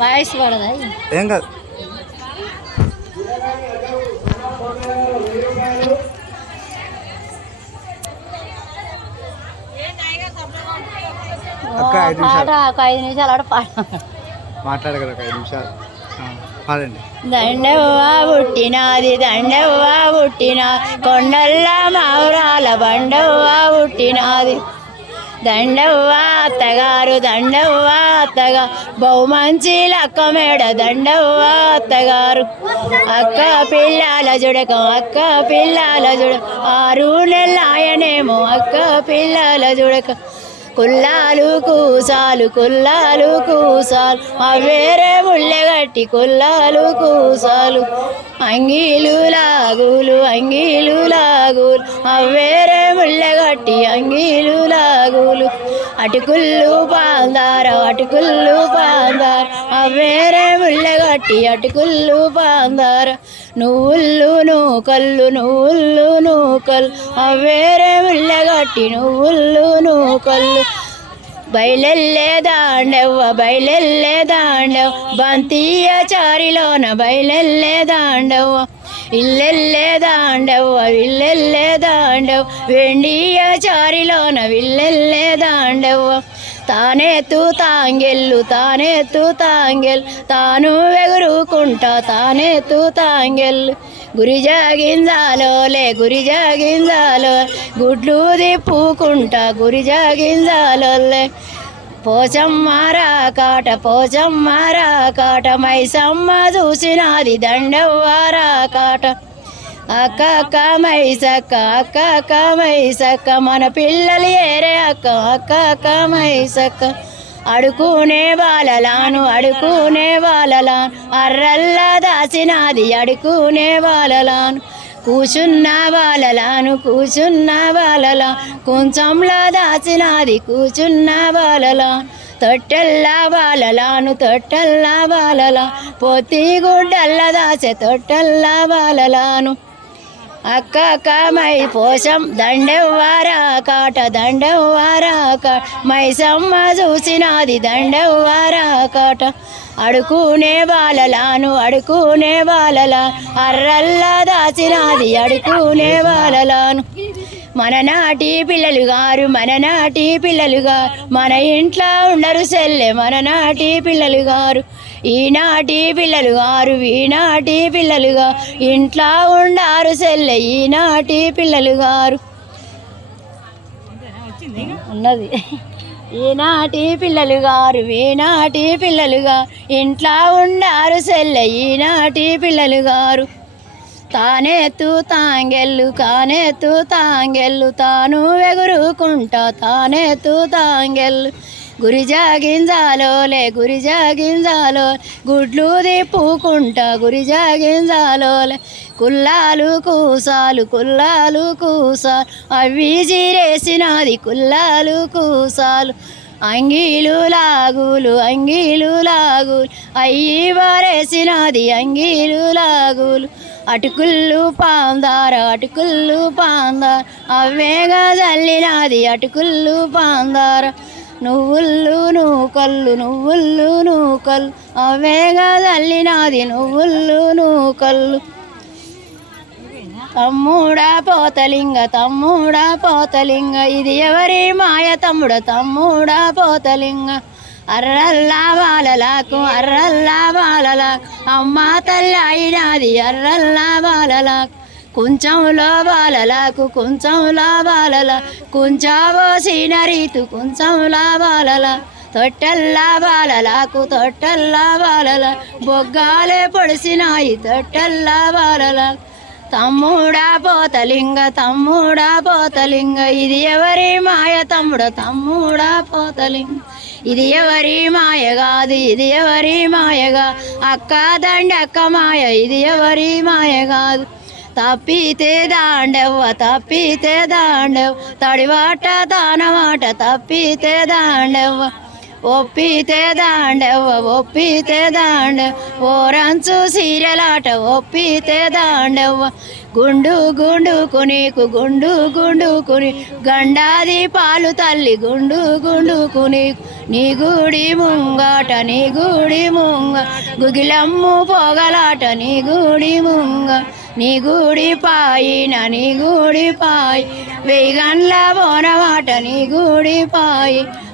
Voice పడదా? ఏం కాదు. పాట ఒక ఐదు నిమిషాలు ఆడ పాట మాట్లాడగలరు ఒక ఐదు నిమిషాలు. ఆ, పాడండి. దండవ్వా పుట్టినాది దండవ్వా పుట్టిన కొండల్ల మావురాల బండవ్వా పుట్టినాది దండవ్వా అత్తగారు దండవ్వా అత్తగా. బహుమంచి లక్క మేడ దండవ్వా అత్తగారు. అక్క పిల్లల జుడకం అక్క పిల్లల జుడ ఆరు నెల్లాయనేమో అక్క పిల్లల జుడకం. కుల్లాలు కూసాలు కుల్లాలు కూసాలు. అవేరే ముళ్ళెగట్టి కుల్లాలు కూసాలు. అంగీలు లాగులు అంగీలు లాగులు. అవేరే ముళ్ళెగట్టి అంగీలు లాగులు. అటుకుళ్ళు పాందార అటుకుళ్ళు పాందార. అవేరే ముళ్ళెగట్టి అటుకుళ్ళు పాందార. నువ్వుళ్ళు నూకళ్ళు నువ్వుళ్ళు నూకలు అవేరే ముళ్ళెగట్టి నువ్వుళ్ళు నూకళ్ళు బయలెల్లే దాండవ్వ బయలెల్లే దాండవ్ బంతియ చారిలోన బయలెల్లే దాండవ్వ. ఇల్లెల్లే దాండవ్వ ఇల్లెల్లే దాండవ్ వెండియ చారిలోన విల్లెల్లే దాండవ్వ. తానే తూ తాంగెల్లు తానే తూ తాంగెల్ తాను ఎగురుకుంటా తానే తూ తాంగెల్లు గురి జాగింజాలోలే గురి జాగింజాలో గుడ్లు దిప్పుకుంటా గురి జాగింజాలోలే పోచమ్మారా కాట పోచమ్మారా కాట మైసమ్మ చూసినాది దండవ్వారా కాట అక్క అక్క మైసక్క అక్క అక్క మైసక్క మన పిల్లలు ఏరే అక్క అక్క అక్క మైసక్క. అడుకునే వాళ్ళలాను అడుకునే వాళ్ళలాను. అర్రల్లా దాసినాది అడుకునే వాళ్ళలాను. కూచున్న బాలలాను కూచున్న బాలలా కొంచెంలా దాచినాది కూచున్న వాళ్ళలా తొట్టెల్లా వాళ్ళలాను తొట్టెల్లా బాలలా పొత్తి గుడ్డల్లా దాసే తొట్టెల్లా వాళ్ళలాను. అక్క అక్క మై పోషం దండెవ్వారా కాట దండెవ్వారా కాట మైసమ్మ చూసినాది దండెవ్వారా కాట. అడుకునే బాలలాను అడుకునే బాలలా అర్రల్లా దాచినాది అడుకునే బాలలాను. మన నాటి పిల్లలు గారు మన నాటి పిల్లలు గారు మన ఇంట్లో ఉండరు సెల్లె మన నాటి పిల్లలు గారు. ఈనాటి పిల్లలు గారు ఈనాటి పిల్లలుగా. ఇంట్లో ఉండారు సెల్లె ఈనాటి పిల్లలు గారు. ఉన్నది. ఈనాటి పిల్లలు గారు ఈనాటి పిల్లలుగా ఇంట్లో ఉండారు సెల్లె ఈనాటి పిల్లలు గారు. తానెత్తు తాంగెల్లు కానెత్తు తాంగెల్లు. తాను ఎగురుకుంటా తానెత్తు తాంగెల్లు. గురి జాగింజాలోలే గురి జాగింజాలో గుడ్లు దిప్పుకుంటా గురి జాగింజాలోలే కుల్లాలు కూసాలు కుల్లాలు కూసాలు అవి జీరేసినది కుల్లాలు కూసాలు. అంగీలు లాగులు అంగీలు లాగులు అయ్యి వారేసినది అంగీలు లాగులు. అటుకుళ్ళు పాందార అటుకుళ్ళు పాందార అవేగా జల్లినాది అటుకుళ్ళు పాందార. నువ్వుళ్ళు నూకళ్ళు నువ్వుళ్ళు నూకళ్ళు అవేగా జల్లినాది నువ్వుళ్ళు నూకళ్ళు తమ్ముడా పోతలింగ తమ్ముడా పోతలింగ ఇది ఎవరి మాయ తమ్ముడ తమ్ముడా పోతలింగ అర్రల్లా బాలలాకు అర్రల్లా బాలలాకు అమ్మ తల్లి అయినాది అర్రల్లా బాలలాకు కొంచెం లాభాలకు కొంచెంలా బాలల కొంచెం రీతు కొంచెంలా బాలల తొట్టెల్లా బాలలకు తొట్టెల్లా బాలల బొగ్గాలే పొడిసినాయి తొట్టెల్లా బాలల తమ్ముడా పోతలింగ తమ్ముడా పోతలింగ ఇది ఎవరి మాయ తమ్ముడు? తమ్ముడా పోతలింగ ఇది ఎవరి మాయ కాదు ఇది ఎవరి మాయగా అక్క దండక్క మాయ ఇది ఎవరి మాయ కాదు. తప్పితే దాండెవ్వ తప్పితే దాండెవ్ తడివాట దానమాట తప్పితే దాండెవ్వ. ఒప్పితే దాండవ్వ ఒప్పితే దాండ ఓరంచు సీరియలాట ఒప్పితే దాండవ్వ. గుండు గుండుకు నీకు గుండు గుండుకుని గండాది పాలు తల్లి గుండు గుండుకు నీకు. నీ గుడి ముంగాట నీ గుడి ముంగ. గుగిలమ్ము పోగలాట నీ గుడి ముంగ. నీ గుడి పాయిన నీ గుడి పాయి. వెయ్యి గండ్ల బోనమాట నీ గుడి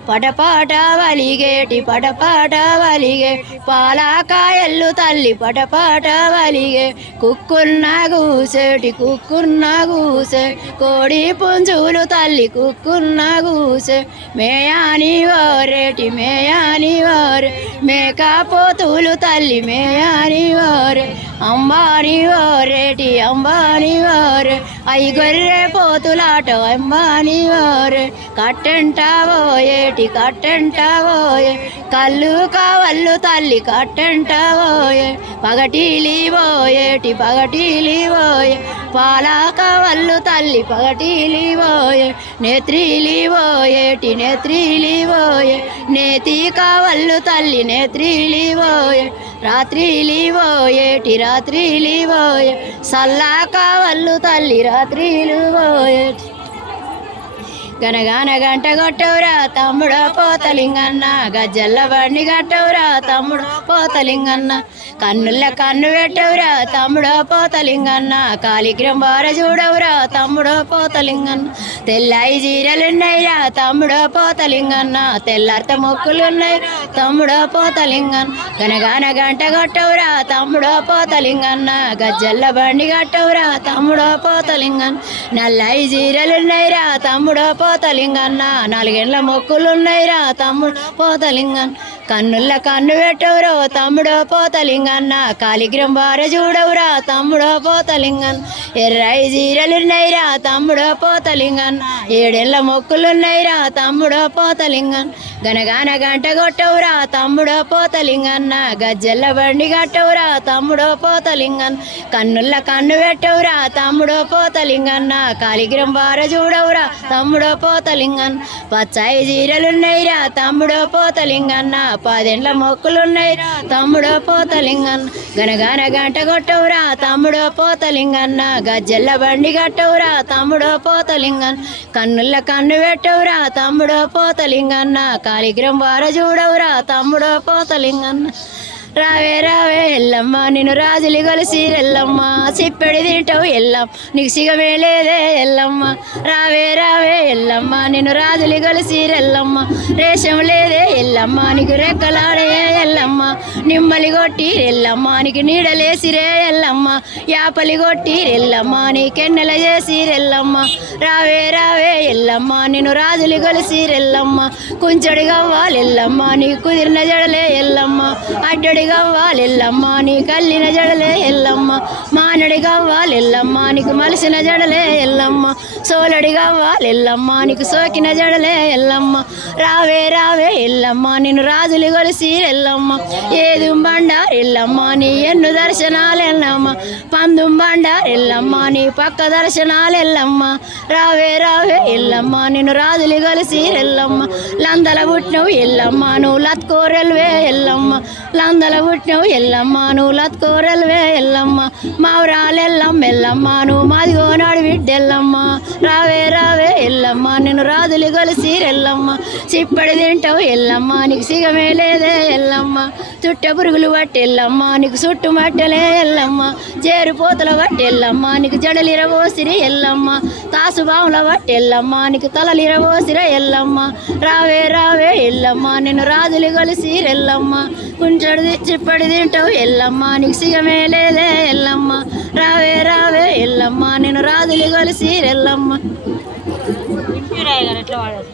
పటపాట వలిగేటి పటపాట వలిగే. పాలకాయల్లు తల్లి పటపాట వలిగే. కుక్కున్న గూసేటి కుక్కున్న గూసే. కోడి పుంజులు తల్లి కుక్కున్న గూసే. మేయాని వారేటి మేయాని వారే. మేకపోతులు తల్లి మేయాని వారే. అంబాని ఓరేటి అంబాని ఓరే అయి గొర్రె పోతులాట అంబాని ఓరే కట్టంటావోయేటి కట్టంటావోయే కళ్ళు కావళ్ళు తల్లి కట్టంటావోయే పగటీలి పోయేటి పగటీలి పోయే. పాలాక వల్లు తల్లి పగటీలి పోయే. నేత్రీలి పోయేటి నేత్రీలి పోయే. నేతి కావళ్ళు తల్లి నేత్రీలి పోయే. రాత్రిలి పోయేటి రాత్రి పోయే సల్లా కావళ్ళు తల్లి రాత్రిలు పోయేటి గనగాన గంట కొట్టవురా తమ్ముడు పోతలింగన్న గజ్జల్ల బండి కట్టవురా తమ్ముడు పోతలింగన్న కన్నుల కన్ను పెట్టవురా తమ్ముడు పోతలింగన్న కాలిగ్రం బార చూడవురా తమ్ముడు పోతలింగన్న తెల్లాయి జీరలున్నాయిరా తమ్ముడు పోతలింగన్న తెల్లార్త మొక్కులున్నాయి తమ్ముడో పోతలింగన్ గనగాన గంట కొట్టవురా తమ్ముడో పోతలింగన్న గజ్జల్ల బండి కట్టవురా తమ్ముడో పోతలింగన్ నల్లయి జీరలున్నాయిరా తమ్ముడో పోతలింగన్న నాలుగేళ్ళ మొక్కులున్నాయిరా తమ్ముడు పోతలింగన్. కన్నుల్ల కన్ను పెట్టవురో తమ్ముడో పోతలింగన్న. కాలిగ్రం బార చూడవురా తమ్ముడో పోతలింగన్. ఎర్రాయి జీరలున్నాయిరా తమ్ముడో పోతలింగన్న ఏడెళ్ళ మొక్కులున్నాయిరా తమ్ముడో పోతలింగన్. గనగాన గంట కొట్టవురా తమ్ముడో పోతలింగన్న. గజ్జెల్ల బండి కట్టవురా తమ్ముడో పోతలింగన్. కన్నుల్ల కన్ను పెట్టవురా తమ్ముడో పోతలింగన్న. కాలిగ్రం బార చూడవురా తమ్ముడో పోతలింగన్. పచ్చాయి జీరలున్నాయిరా తమ్ముడో పోతలింగన్న. పదిండ్ల మొక్కులున్నాయి తమ్ముడో పోతలింగన్ గనగాన గంట కొట్టవురా తమ్ముడో పోతలింగన్న గజ్జెల్ల బండి కట్టవురా తమ్ముడో పోతలింగన్ కన్నుల్ల కన్ను పెట్టవురా తమ్ముడో పోతలింగన్న కాలిగ్రం వార చూడవురా తమ్ముడో పోతలింగన్న రావే రావే ఎల్లమ్మ. నిన్ను రాజులు కొలిసి ఎల్లమ్మ. చిప్పెడి తింటావు ఎల్లం. నీకు సిగమే లేదే ఎల్లమ్మ. రావే రావే ఎల్లమ్మ. నిన్ను రాజులు కొలిసి ఎల్లమ్మ. రేషం లేదే ఎల్లమ్మ. నీకు రెక్కలాడే ఎల్లమ్మ. నిమ్మలి కొట్టి ఎల్లమ్మ. నీకు నీడలేసిరే ఎల్లమ్మ. యాపలి కొట్టి ఎల్లమ్మ. నీకెన్నెల చేసి ఎల్లమ్మ. రావే రావే ఎల్లమ్మ. నేను రాజులు కొలిసి ఎల్లమ్మ. కుంచడి గవ్వాలి ఎల్లమ్మ. నీ కుదిరిన జడలే ఎల్లమ్మ. అడ్డడి గవ్వాలి ఎల్లమ్మ నీ కల్లిన జడలే ఎల్లమ్మ. మానడి గవ్వాలి నీకు మలిసిన జడలే ఎల్లమ్మ. సోలడి గవ్వాలి నీకు సోకిన జడలే ఎల్లమ్మ. రావే రావే ఎల్లమ్మ నిన్ను రాజులు కొలిసి ఎల్లమ్మ. ఏదుం బండారు ఎల్లమ్మ నీ ఎన్ను దర్శనాలు ఎల్లమ్మ. పందుం బండారు ఎల్లమ్మ నీ పక్క దర్శనాలు ఎల్లమ్మ. రావే రావే ఎల్లమ్మ నిన్ను రాజులు కలిసి ఎల్లమ్మ. లందల పుట్టినవు ఎల్లమ్మ నువ్వు లత్కోరెల్వే ఎల్లమ్మ. లందల పుట్టినవు ఎల్లమ్మ నువ్వు లత్కోరెల్వే ఎల్లమ్మ. మావరాలు ఎల్లమ్మ ఎల్లమ్మ నువ్వు మాదిగోనాడు బిడ్డెల్లమ్మ. రావే రావే ఎల్లమ్మ నిన్ను రాజులు కలిసి ఎల్లమ్మ చిప్పడి తింటావు ఎల్లమ్మ నీకు సిగమే లేదే ఎల్లమ్మ. చుట్ట పురుగులు పట్టెల్లమ్మ నీకు చుట్టు మట్టలే ఎల్లమ్మ. చేరు పోతల పట్టి నీకు జడలిరవోసిరి ఎల్లమ్మ. తాసు బావుల పట్టి నీకు తలలిరవోసిర ఎల్లమ్మ. రావే రావే ఎల్లమ్మ నిన్ను రాజులు కలిసి ఎల్లమ్మ కుంచడి చిప్పడి తింటావు. ఎల్లమ్మ నీకు సిగమే లేదే ఎల్లమ్మ. రావే రావే ఎల్లమ్మ. నేను రాజులు కలిసి ఎల్లమ్మ. గారు ఎట్లా వాడాలి